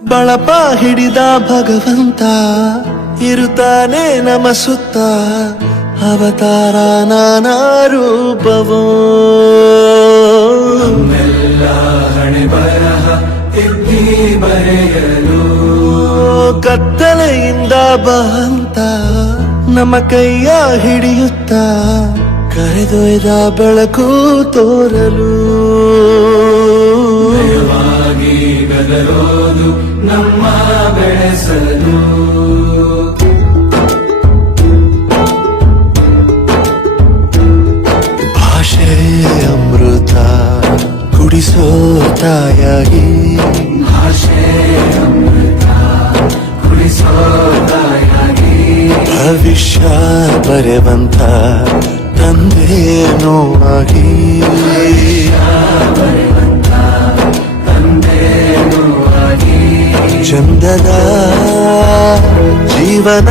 ಬಳಪ ಹಿಡಿದ ಭಗವಂತ ಇರುತ್ತಾನೆ ನಮ ಸುತ್ತ ಅವತಾರ ನಾನಾ ರೂಪವೋ ನಮ್ಮೆಲ್ಲ ಹಣೆ ಬರಹ ತಿದ್ದಿ ಬರೆಯಲು ಕತ್ತಲೆಯಿಂದ ಬಂತ ನಮ್ಮ ಕೈಯ ಹಿಡಿಯುತ್ತ ಕರೆದೊಯ್ದ ಬೆಳಕು ತೋರಲು ಭಯವಾಗಿ ಗದರೋದು ನಮ್ಮ ಬೆಳೆಸಲು ಭಾಷೆ ಅಮೃತ ಕುಡಿಸೋ ತಾಯಾಗಿ ಭಾಷೆ ಅಮೃತ ಕುಡಿಸೋ ತಾಯಾಗಿ ಭವಿಷ್ಯ ಬರೆವಂತ ತಂದೆನೂ ಆಗಿ ತಂದೆನೂ ಆಗಿ ಚಂದದ ಜೀವನ